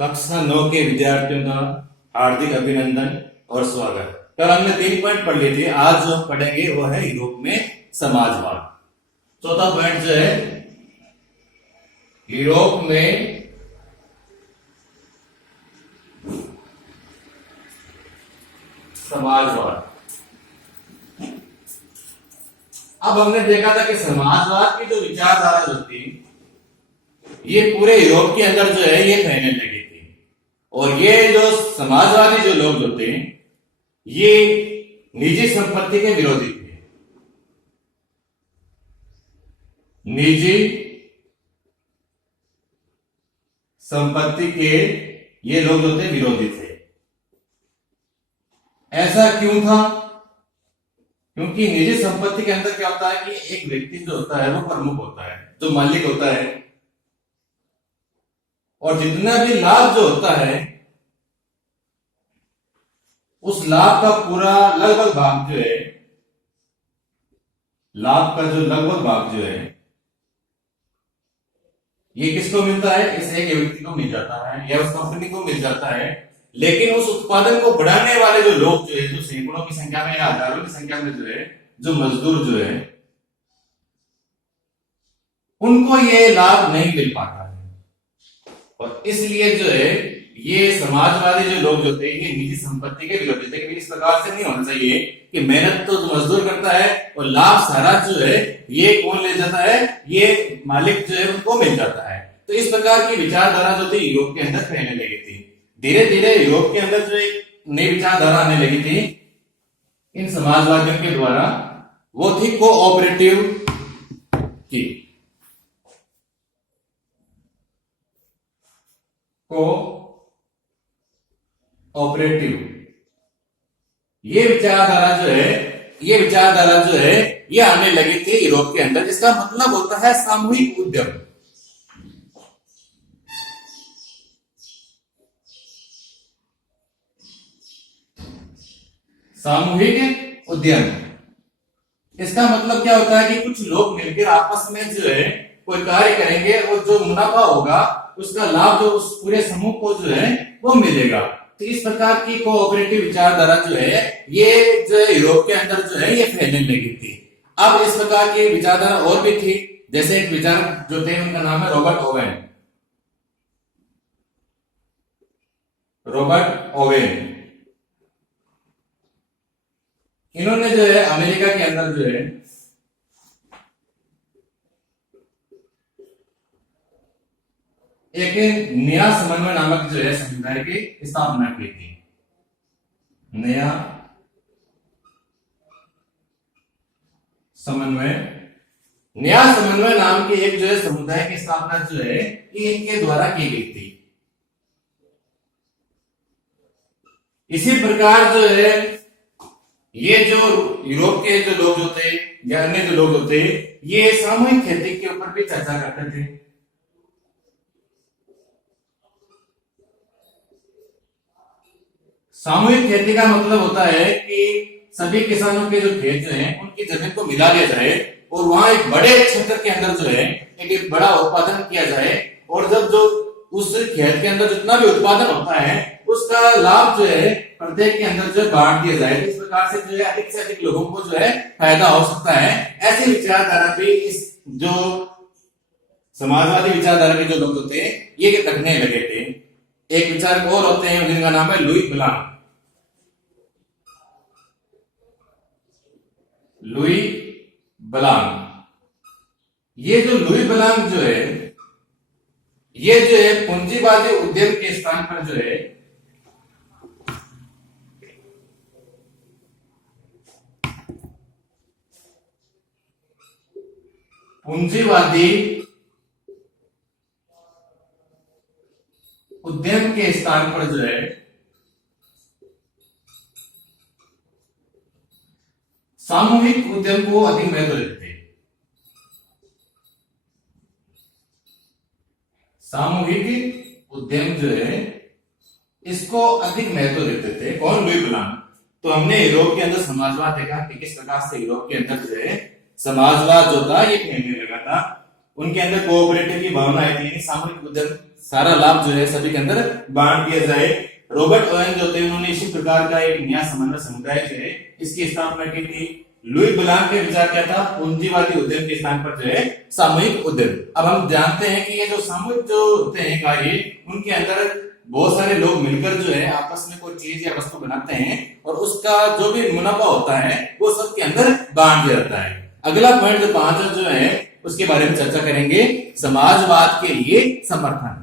कक्षा 9 के विद्यार्थियों का हार्दिक अभिनंदन और स्वागत। कल हमने 3 पॉइंट पढ़ लिए थे। आज जो हम पढ़ेंगे वो है यूरोप में समाजवाद। चौथा पॉइंट जो है यूरोप में समाजवाद। अब हमने देखा था कि समाजवाद की जो विचारधारा जो थी ये पूरे यूरोप के अंदर जो है ये फैलने लगी थी, और ये जो समाजवादी जो लोग जो थे ये निजी संपत्ति के विरोधी थे। निजी संपत्ति के ये लोग जो थे विरोधी थे। ऐसा क्यों था? क्योंकि निजी संपत्ति के अंदर क्या होता है कि एक व्यक्ति जो होता है वो प्रमुख होता है, जो मालिक होता है, और जितना भी लाभ जो होता है उस लाभ का पूरा लगभग भाग जो है, लाभ का जो लगभग भाग जो है ये किसको मिलता है? इस एक व्यक्ति को मिल जाता है या उस कंपनी को मिल जाता है। लेकिन उस उत्पादन को बढ़ाने वाले जो लोग जो है, जो सैकड़ों की संख्या में या हजारों की संख्या में जो है, जो मजदूर जो है, उनको ये लाभ नहीं मिल पाता है। और इसलिए जो है ये समाजवादी जो लोग जो थे ये निजी संपत्ति के विरोधी थे कि इस प्रकार से नहीं होना चाहिए कि मेहनत तो मजदूर करता है और लाभ सारा जो है ये कौन ले जाता है? ये मालिक जो है उनको मिल जाता है। तो इस प्रकार की विचारधारा जो थी यूरोप के अंदर फैलने लगी थी। धीरे धीरे यूरोप के अंदर जो एक नई विचारधारा आने लगी थी इन समाजवादियों के द्वारा, वो थी कोऑपरेटिव की। कोऑपरेटिव ये विचारधारा जो है ये आने लगी थी यूरोप के अंदर। इसका मतलब होता है सामूहिक उद्यम। सामूहिक उद्यम इसका मतलब क्या होता है कि कुछ लोग मिलकर आपस में जो है कोई कार्य करेंगे और जो मुनाफा होगा उसका लाभ जो उस पूरे समूह को जो है वो मिलेगा। तो इस प्रकार की कोऑपरेटिव विचारधारा जो है ये जो है यूरोप के अंदर जो है ये फैलने लगी थी। अब इस प्रकार की विचारधारा और भी थी, जैसे एक विचार जो थे उनका नाम है रॉबर्ट ओवेन। रॉबर्ट ओवेन इन्होंने जो है अमेरिका के अंदर जो है एक नया समन्वय नामक जो है समुदाय की स्थापना की थी। नया समन्वय नाम की एक जो है समुदाय की स्थापना जो है ये इनके द्वारा की गई थी। इसी प्रकार जो है ये जो यूरोप के जो लोग होते या अन्य जो लोग होते ये सामूहिक खेती के ऊपर भी चर्चा करते थे। सामूहिक खेती का मतलब होता है कि सभी किसानों के जो खेत जो हैं उनकी जमीन को मिला दिया जाए और वहां एक बड़े क्षेत्र के अंदर जो है एक बड़ा उत्पादन किया जाए, और जब जो उस खेत के अंदर जितना भी उत्पादन होता है उसका लाभ जो है प्रत्येक के अंदर जो बांट दिया जाए। इस प्रकार से जो है अधिक से अधिक लोगों को जो है फायदा हो सकता है। ऐसी विचारधारा भी इस जो समाजवादी विचारधारा के जो लोग होते हैं ये रखने लगे थे। एक विचारक और होते हैं जिनका नाम है लुई ब्लांक। लुई ब्लांक ये जो लुई ब्लांक जो है ये जो है पूंजीवादी उद्यम के स्थान पर जो है पूंजीवादी उद्यम के स्थान पर जो है सामूहिक उद्यम को अधिक महत्व देते हैं। सामूहिक उद्यम जो है इसको अधिक महत्व देते थे। कौन? Louis Blanc. तो हमने यूरोप के अंदर समाजवाद देखा कि किस प्रकार से यूरोप के अंदर जो है समाजवाद जो था ये फैलने लगा था। उनके अंदर कोऑपरेटिव की भावना आई थी, सामूहिक उद्यम सारा लाभ जो है सभी के अंदर बांट दिया जाए। रॉबर्ट ओवेन जो थे उन्होंने इसी प्रकार का एक नया समन्वय समुदाय जो है इसकी स्थापना की थी। लुई ब्लांक के विचार क्या था, पूंजीवादी उद्यम के स्थान पर जो है सामूहिक उद्यम। अब हम जानते हैं कि ये जो सामूहिक जो होते हैं कार्य, उनके अंदर बहुत सारे लोग मिलकर जो है आपस में कोई चीज या वस्तु बनाते हैं और उसका जो भी मुनाफा होता है वो सबके अंदर बांट दिया जाता है। अगला पॉइंट जो 5 जो है उसके बारे में चर्चा करेंगे, समाजवाद के लिए समर्थन।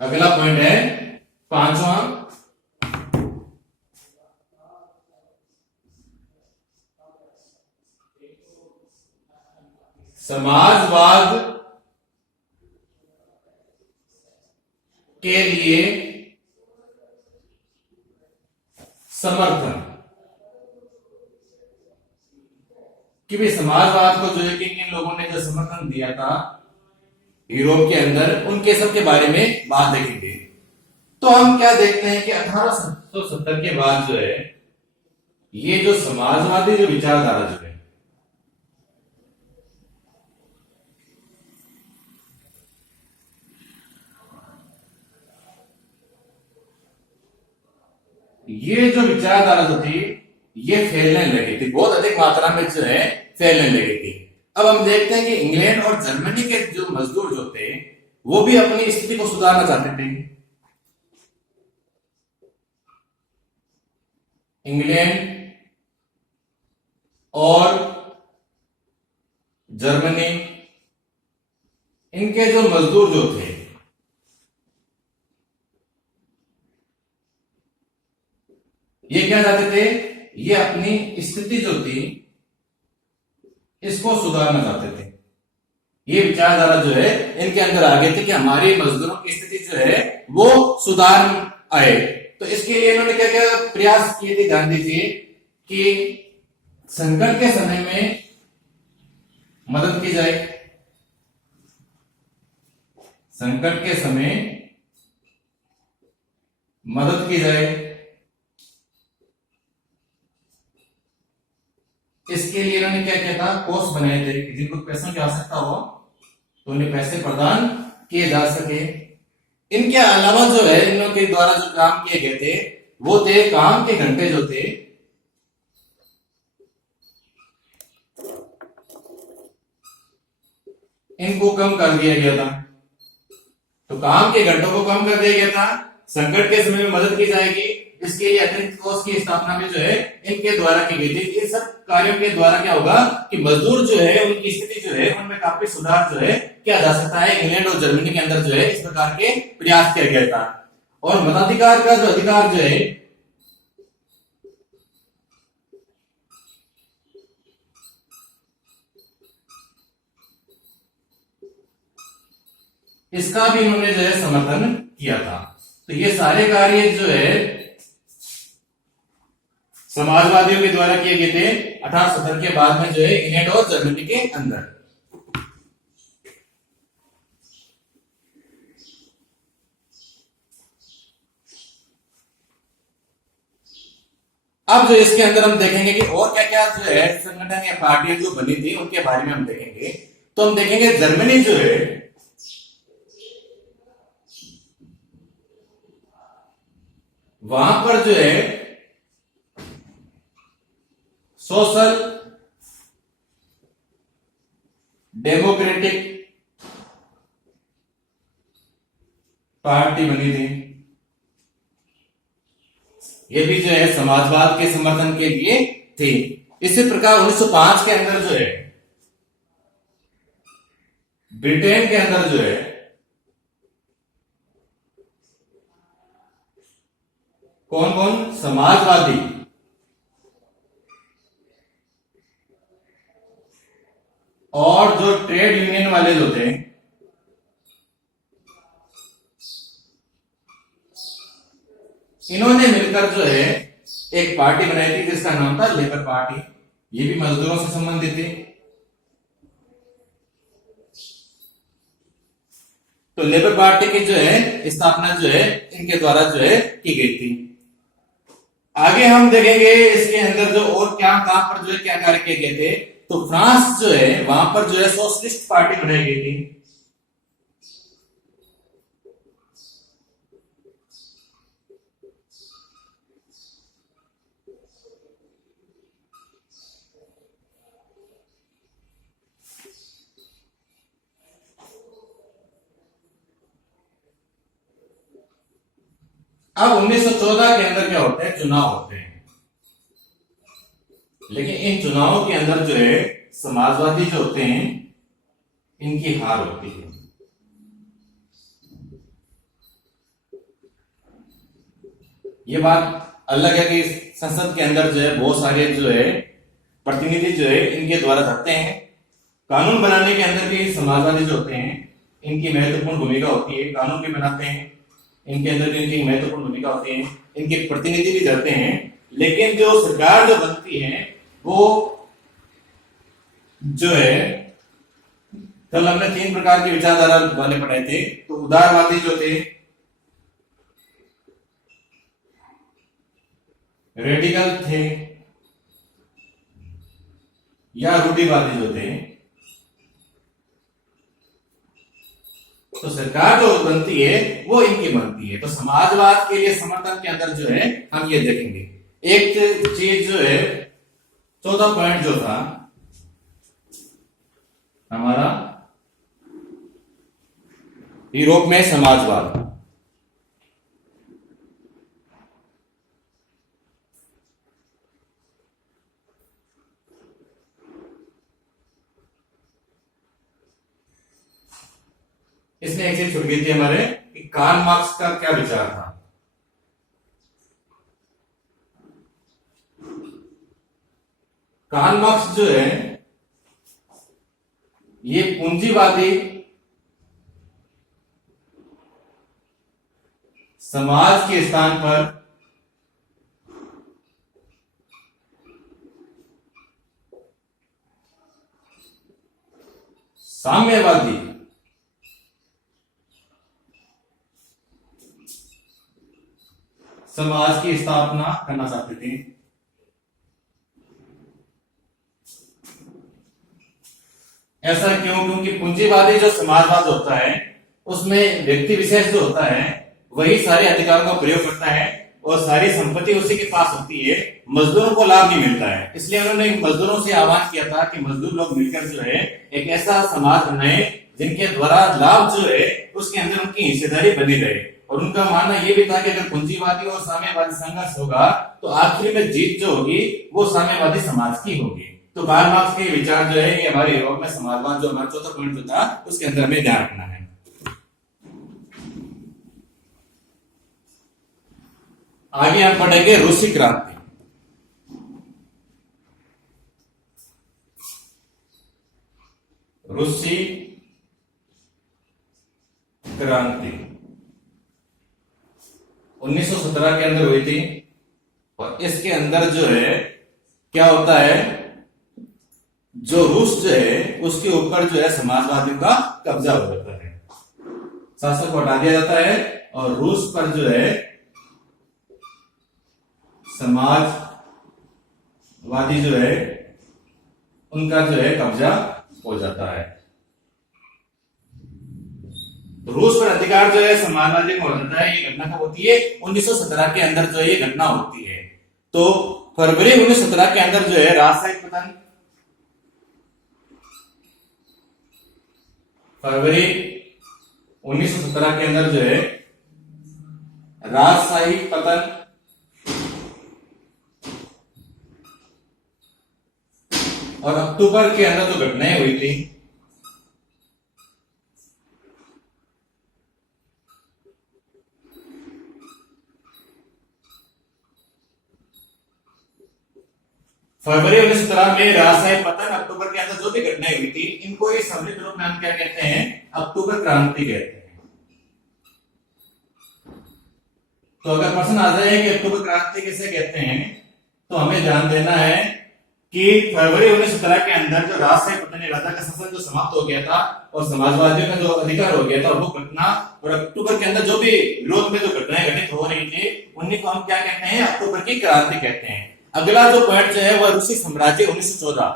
अगला पॉइंट है 5वां, समाजवाद के लिए समर्थन। कि भाई समाजवाद को जो है किन किन लोगों ने जो समर्थन दिया था यूरोप के अंदर, उनके सब के बारे में बात देखेंगे। तो हम क्या देखते हैं कि 1870 के बाद जो है ये जो समाजवादी जो विचारधारा जो है ये जो विचारधारा जो थी ये फैलने लगी थी, बहुत अधिक मात्रा में जो है फैलने लगी थी। अब हम देखते हैं कि इंग्लैंड और जर्मनी के जो मजदूर जो थे वो भी अपनी स्थिति को सुधारना चाहते थे। इंग्लैंड और जर्मनी, इनके जो मजदूर जो थे ये क्या चाहते थे, ये अपनी स्थिति जो थी इसको सुधारना चाहते थे। ये विचारधारा जो है इनके अंदर आ गई थी कि हमारे मजदूरों की स्थिति जो है वो सुधार आए। तो इसके लिए इन्होंने क्या क्या प्रयास किए थे गांधी जी कि संकट के समय में मदद की जाए, संकट के समय मदद की जाए। इसके लिए इन्होंने क्या किया था, कोष बनाए थे कि जिनको पैसों की आवश्यकता हो तो उन्हें पैसे प्रदान किए जा सके। इनके अलावा जो है इन लोगों के द्वारा जो काम किए गए थे वो थे काम के घंटे जो थे इनको कम कर दिया गया था। तो काम के घंटों को कम कर दिया गया था, संकट के समय में मदद की जाएगी, इसके लिए अतिरिक्त कोष की स्थापना भी जो है इनके द्वारा की गई थी। इन सब कार्यों के द्वारा क्या होगा कि मजदूर जो है उनकी स्थिति जो है उनमें काफी सुधार जो है किया जा सकता है। इंग्लैंड और जर्मनी के अंदर जो है इस प्रकार के प्रयास किया गया था। और मताधिकार का जो अधिकार जो है इसका भी इन्होंने जो है समर्थन किया था। तो ये सारे कार्य जो है समाजवादियों के द्वारा किए गए थे 1870 के बाद में जो है इंग्लैंड और जर्मनी के अंदर। अब जो इसके अंदर हम देखेंगे कि और क्या क्या जो है संगठन या पार्टियां जो बनी थी उनके बारे में हम देखेंगे। तो हम देखेंगे जर्मनी जो है वहां पर जो है सोशल डेमोक्रेटिक पार्टी बनी थी। ये भी जो है समाजवाद के समर्थन के लिए थी। इसी प्रकार 1905 के अंदर जो है ब्रिटेन के अंदर जो है कौन कौन समाजवादी और जो ट्रेड यूनियन वाले जो थे इन्होंने मिलकर जो है एक पार्टी बनाई थी जिसका नाम था लेबर पार्टी। ये भी मजदूरों से संबंधित थी। तो लेबर पार्टी की जो है स्थापना जो है इनके द्वारा जो है की गई थी। आगे हम देखेंगे इसके अंदर जो और क्या काम पर जो है क्या कार्य किए गए थे। तो फ्रांस जो है वहां पर जो है सोशलिस्ट पार्टी बनाई गई थी। अब 1914 के अंदर क्या होता है, चुनाव होते हैं, लेकिन इन चुनावों के अंदर जो है समाजवादी जो होते हैं इनकी हार होती है। ये बात अलग है कि संसद के अंदर जो है बहुत सारे जो है प्रतिनिधि जो है इनके द्वारा रहते हैं। कानून बनाने के अंदर भी समाजवादी जो होते हैं इनकी महत्वपूर्ण भूमिका होती है, कानून भी बनाते हैं, इनके अंदर भी इनकी महत्वपूर्ण भूमिका होती है, इनके प्रतिनिधि भी रहते हैं। लेकिन जो सरकार जो बनती है वो जो है, कल हमने 3 प्रकार की विचारधारा वाले पढ़े थे। तो उदारवादी जो थे, रेडिकल थे, या रूढ़िवादी जो थे। तो सरकार जो बनती है वो इनकी बनती है। तो समाजवाद के लिए समर्थन के अंदर जो है हम ये देखेंगे। एक चीज जो है 14 पॉइंट जो था हमारा, यूरोप में समाजवाद। इसमें एक चीज छूट गई थी हमारे कि कार्ल मार्क्स का क्या विचार था। कार्ल मार्क्स जो है ये पूंजीवादी समाज के स्थान पर साम्यवादी समाज की स्थापना करना चाहते थे। ऐसा क्यों? क्योंकि पूंजीवादी जो समाजवाद होता है उसमें व्यक्ति विशेष जो होता है वही सारे अधिकारों का प्रयोग करता है और सारी संपत्ति उसी के पास होती है, मजदूरों को लाभ नहीं मिलता है। इसलिए उन्होंने मजदूरों से आह्वान किया था कि मजदूर लोग मिलकर जो है एक ऐसा समाज बनाए जिनके द्वारा लाभ जो है उसके अंदर उनकी हिस्सेदारी बनी रहे। और उनका मानना यह भी था कि अगर पूंजीवादी और साम्यवादी संघर्ष होगा तो आखिरी में जीत जो होगी वो साम्यवादी समाज की होगी। तो कार्ल मार्क्स के विचार जो है ये हमारे यूरोप में समाजवाद जो हमारा 14 पॉइंट जो था उसके अंदर हमें ध्यान रखना है। आगे हम पढ़ेंगे रूसी क्रांति। रूसी क्रांति 1917 के अंदर हुई थी और इसके अंदर जो है क्या होता है, जो रूस जो है उसके ऊपर जो है समाजवादियों का कब्जा हो जाता है, शासक को हटा दिया जाता है और रूस पर जो है समाजवादी जो है उनका जो है कब्जा हो जाता है। रूस पर अधिकार जो है समाजवादी को हो जाता है। ये घटना कब होती है? 1917 के अंदर जो है ये घटना होती है। तो फरवरी 1917 के अंदर जो है राजशाही पतन, फरवरी 1917 के अंदर जो है राजशाही पतन और अक्टूबर के अंदर जो घटनाएं हुई थी फरवरी 1917 में राजशाही पतन, अक्टूबर के अंदर जो भी घटनाएं हुई थी इनको इस सम्मिलित रूप में हम क्या कहते हैं? अक्टूबर क्रांति कहते हैं। तो अगर प्रश्न आ जाए कि अक्टूबर क्रांति किसे कहते हैं तो हमें ध्यान देना है कि फरवरी 1917 के अंदर जो राजशाही पतन, राजा का शासन जो समाप्त हो गया था और समाजवादियों का जो अधिकार हो गया था वो घटना, और अक्टूबर के अंदर जो भी विरोध में जो घटनाएं घटित हो रही थी उन्हीं को हम क्या कहते हैं? अक्टूबर की क्रांति कहते हैं। अगला जो पॉइंट जो है वह रूसी साम्राज्य 1914।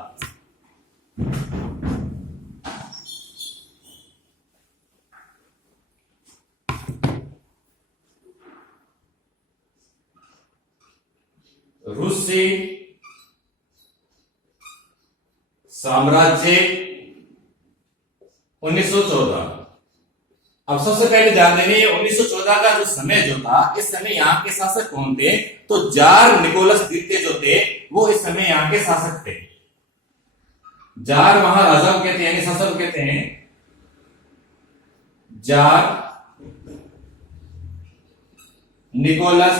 रूसी साम्राज्य 1914। अब सबसे पहले ध्यान देंगे 1914 का जो समय जो था, इस समय यहाँ के शासक कौन थे? तो जार निकोलस द्वितीय जो थे वो इस समय यहाँ के शासक थे। जार महाराजा को कहते हैं, यानी शासक कहते हैं जार निकोलस।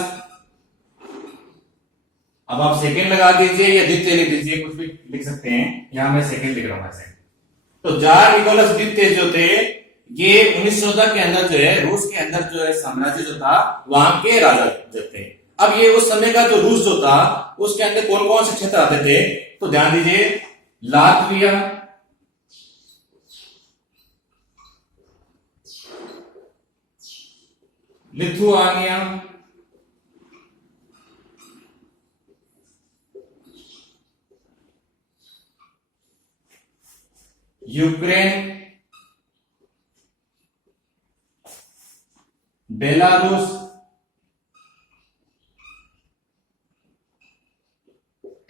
अब आप सेकंड लगा दीजिए या द्वितीय लिख दीजिए, कुछ भी लिख सकते हैं, यहां मैं सेकंड लिख रहा हूं ऐसे। तो जार निकोलस द्वितीय जो थे ये 1914 के अंदर जो है रूस के अंदर जो है साम्राज्य जो था वहां के राजा जो थे। अब ये उस समय का जो रूस जो था उसके अंदर कौन कौन से क्षेत्र आते थे? तो ध्यान दीजिए, Latvia, Lithuania, Ukraine, Belarus,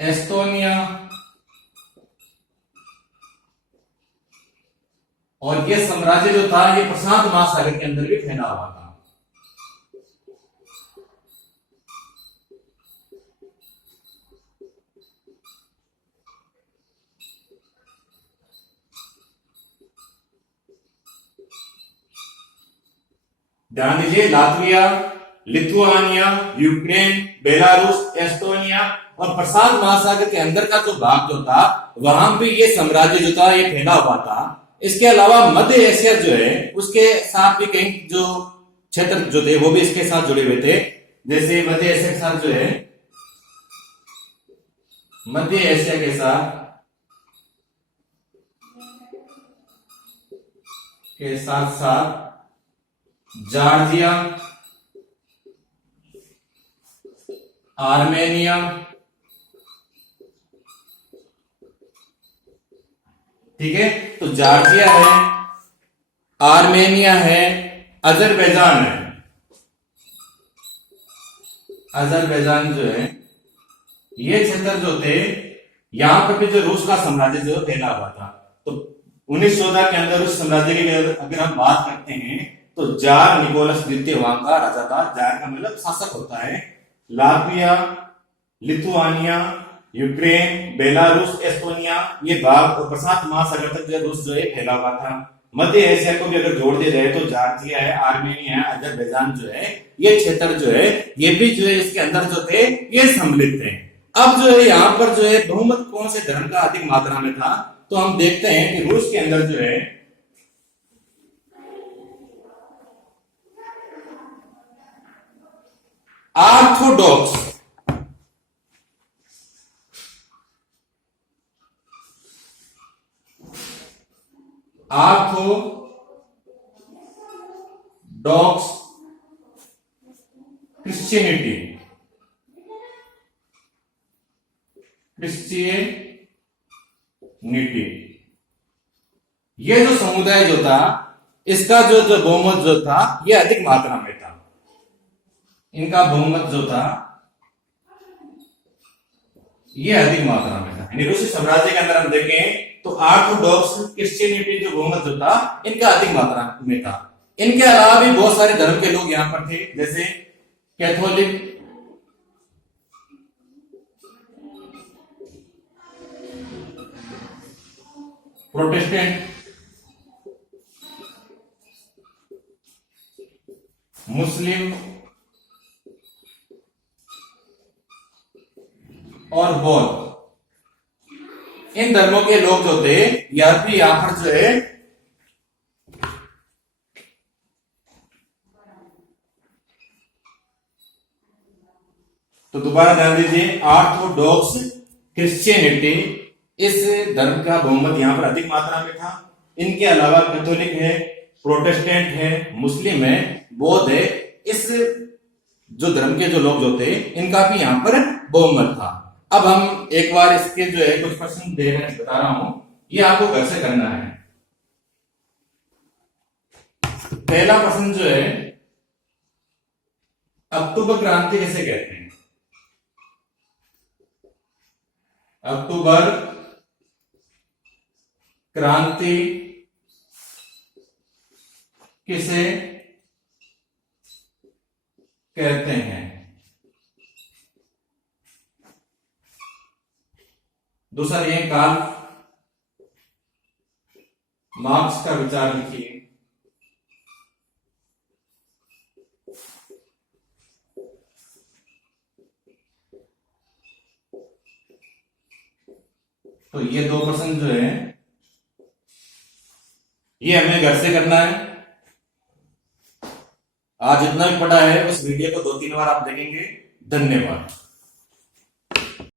Estonia और ये साम्राज्य जो था ये प्रशांत महासागर के अंदर भी फैला हुआ था। ध्यान दीजिए, Latvia, Lithuania, Ukraine, Belarus, Estonia और प्रशांत महासागर के अंदर का जो भाग जो था वहां पे ये साम्राज्य जो था ये फैला हुआ था। इसके अलावा मध्य एशिया जो है उसके साथ भी कई जो क्षेत्र जो थे वो भी इसके साथ जुड़े हुए थे। जैसे मध्य एशिया के साथ जो है, मध्य एशिया के साथ जॉर्जिया, आर्मेनिया, ठीक है। तो जॉर्जिया है, आर्मेनिया है, अजरबैजान है। अजरबैजान जो है ये क्षेत्र जो थे यहां पर भी जो रूस का साम्राज्य जो फैला हुआ था। तो 1914 के अंदर उस साम्राज्य की अगर हम बात करते हैं तो जार निकोलस द्वितीय वहां का राजा था। जार का मतलब शासक होता है। Latvia, Lithuania, Ukraine, Belarus, Estonia ये भाग और प्रशांत महासागर तक जो रूस जो है फैला हुआ था। मध्य एशिया को भी अगर जोड़ दिया जाए तो जॉर्जिया है, आर्मेनिया है, अजरबैजान जो है ये क्षेत्र जो है ये भी जो है इसके अंदर जो थे ये सम्मिलित थे। अब जो है यहाँ पर जो है बहुमत कौन से धर्म का अधिक मात्रा में था? तो हम देखते हैं कि रूस के अंदर जो है ऑर्थोडॉक्स, क्रिश्चियनिटी, ये जो समुदाय जो था इसका जो बहुमत जो था ये अधिक मात्रा में था। इनका बहुमत जो था ये अधिक मात्रा में था। यानी रूसी साम्राज्य के अंदर हम देखें तो ऑर्थोडॉक्स क्रिश्चियनिटी जो बहुमत जो था इनका अधिक मात्रा में था। इनके अलावा भी बहुत सारे धर्म के लोग यहां पर थे, जैसे कैथोलिक, प्रोटेस्टेंट, मुस्लिम और बौद्ध। इन धर्मों के लोग जो थे यह भी यहां पर जो है तो दोबारा ध्यान दीजिए, ऑर्थोडॉक्स क्रिश्चियनिटी इस धर्म का बहुमत यहां पर अधिक मात्रा में था। इनके अलावा कैथोलिक है, प्रोटेस्टेंट है, मुस्लिम है, बौद्ध है। इस जो धर्म के जो लोग जो थे इनका भी यहां पर बहुमत था। अब हम एक बार इसके जो है कुछ प्रश्न दे रहे बता रहा हूं, ये आपको कैसे करना है। पहला प्रश्न जो है, अक्टूबर क्रांति किसे कहते हैं? अक्टूबर क्रांति किसे कहते हैं? दूसरा ये कार्ल मार्क्स का विचार लिखिए। तो ये 2 प्रश्न जो है ये हमें घर से करना है। आज जितना भी पढ़ा है उस वीडियो को 2-3 बार आप देखेंगे। धन्यवाद।